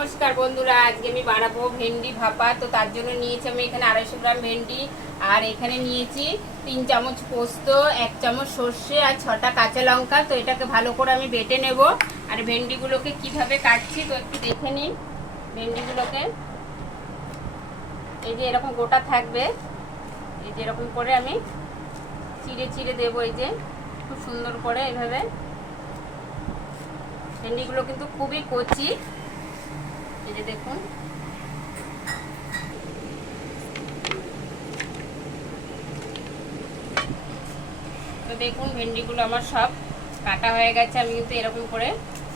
নমস্কার বন্ধুরা, আজকে আমি বানাবো ভেন্ডি ভাপা। তো তার জন্য নিয়েছি আমি এখানে আড়াইশো গ্রাম ভেন্ডি, আর এখানে নিয়েছি তিন চামচ পোস্ত, এক চামচ সর্ষে, আর ছটা কাঁচা লঙ্কা। তো এটাকে ভালো করে আমি বেটে নেব। আর ভেন্ডিগুলোকে কীভাবে কাটছি, তো একটু দেখে নিন ভেন্ডিগুলোকে এই যে এরকম গোটা থাকবে। এই যে এরকম করে আমি চিড়ে চিড়ে দেবো এই যে, খুব সুন্দর করে এইভাবে ভেন্ডিগুলো কিন্তু খুবই কচি। এই দেখুন। তো দেখুন, ভেন্ডিগুলো আমার সব কাটা হয়ে গেছে। আমি কিন্তু এরকম করে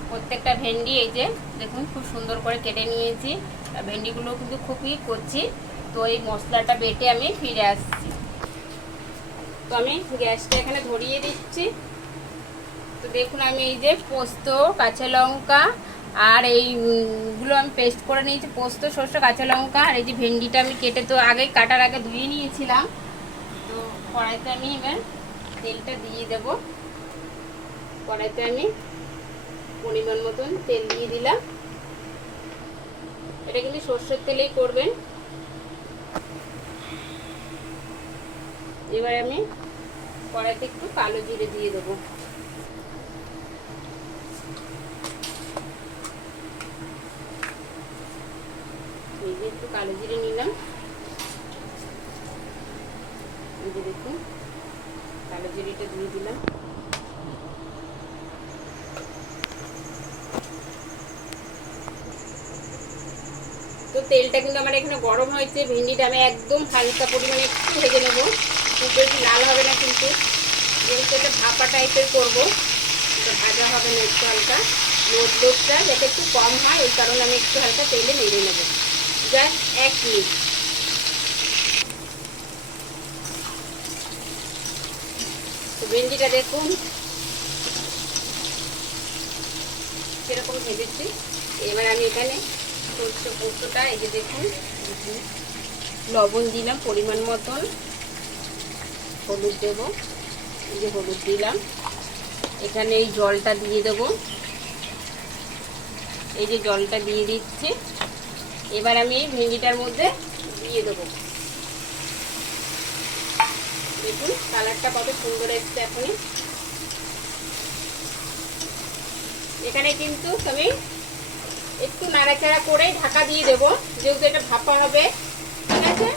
প্রত্যেকটা ভেন্ডি এই যে দেখুন, খুব সুন্দর করে কেটে নিয়েছি। আর ভেন্ডিগুলো কিন্তু খুবই কচি। তো এই মশলাটা বেটে আমি ফিরে আসছি। তো আমি গ্যাসটা এখানে ধরিয়ে দিচ্ছি। তো দেখুন, আমি এই যে পোস্ত, কাঁচা লঙ্কা আর এইগুলো আমি পেস্ট করে নিয়েছি, পোস্ত, সর্ষে, কাঁচা লঙ্কা, আর এই যে ভেন্ডিটা আমি কেটে তো আগে কাটার আগে ধুয়ে নিয়েছিলাম। তো কড়াইতে আমি এবার তেলটা দিয়ে দেব। কড়াইতে আমি পরিমাণ মতন তেল দিয়ে দিলাম। এটা কিন্তু সর্ষের তেলেই করবেন। এবার আমি কড়াইতে একটু কালো জিরে দিয়ে দেবো। এই একটু কালো জিরে নিলাম। এই দেখুন, কালো জিরেটা দিয়ে দিলাম। তো তেলটা কিন্তু আমার এখানে গরম হয়েছে, ভেন্ডিটা আমি একদম হালকা পরিমাণে একটু ভেজে নেব। খুব বেশি লাল হবে না কিন্তু। যেহেতু এটা ভাপা টাইপের করব ভাজা হবে না একটু হালকা। লোট লোটটা যাতে একটু কম হয়, ওই কারণে আমি একটু হালকা তেলে নেড়ে নেব। জাস্ট এক মিনিট তো ভেন্ডিটা দেখুন। সেরকম ভেজেছি। এবার আমি এখানে সরষে পোস্তটা এই যে দেখুন। লবণ দিলাম পরিমাণ মতন। হলুদ দেব। এই যে হলুদ দিলাম। এখানে এই জলটা দিয়ে দেব। এই যে জলটা দিয়ে দিচ্ছি। এবার আমি এই ভেঙিটার মধ্যে দিয়ে দেবো। দেখুন, কালারটা কত সুন্দর এসছে এখনই। এখানে কিন্তু আমি একটু নাড়াচাড়া করে ঢাকা দিয়ে দেবো, যেহেতু এটা ভাপা হবে। ঠিক আছে?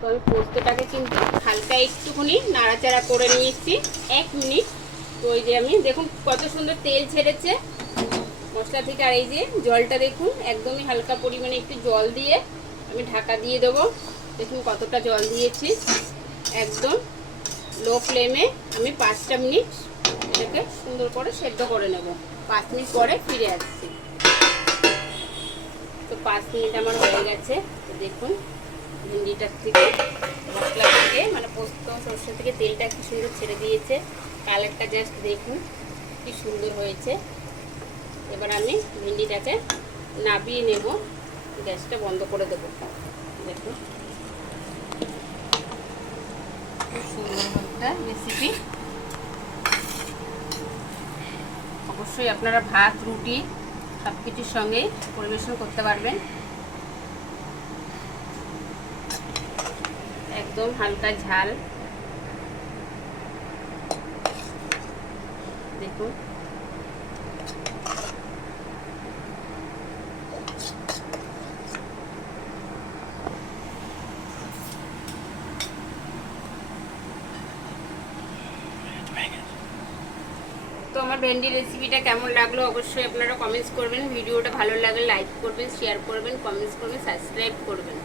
তো পোস্তটাকে কিন্তু হালকা একটুখানি নাড়াচাড়া করে নিয়েছি, এক মিনিট। তো ওই যে আমি, দেখুন কত সুন্দর তেল ছেড়েছে। মশলা থেকে আর এই যে জলটা দেখুন, একদমই হালকা পরিমাণে একটু জল দিয়ে আমি ঢাকা দিয়ে দেবো। দেখুন কতটা জল দিয়েছি। একদম লো ফ্লেমে আমি পাঁচটা মিনিট এটাকে সুন্দর করে সেদ্ধ করে নেব। পাঁচ মিনিট পরে ফিরে আসছি। তো পাঁচ মিনিট আমার হয়ে গেছে। তো দেখুন ভিন্ডিটার থেকে মশলা থেকে মানে পোস্ত সর্ষে থেকে তেলটা কি সুন্দর ছেড়ে দিয়েছে। কালারটা জাস্ট দেখুন, কি সুন্দর হয়েছে। এবার আমি ভেন্ডিটাকে নাবিয়ে নেব, গ্যাসটা বন্ধ করে দেবো। সুন্দর একটা রেসিপি অবশ্যই আপনারা ভাত, রুটি সব কিছুর সঙ্গে পরিবেশন করতে পারবেন। একদম হালকা ঝাল। দেখুন তো আমার ভেন্ডি রেসিপিটা কেমন লাগল অবশ্যই আপনারা কমেন্টস করবেন। ভিডিওটা ভালো লাগলে লাইক করবেন শেয়ার করবেন কমেন্টস করবেন সাবস্ক্রাইব করবেন।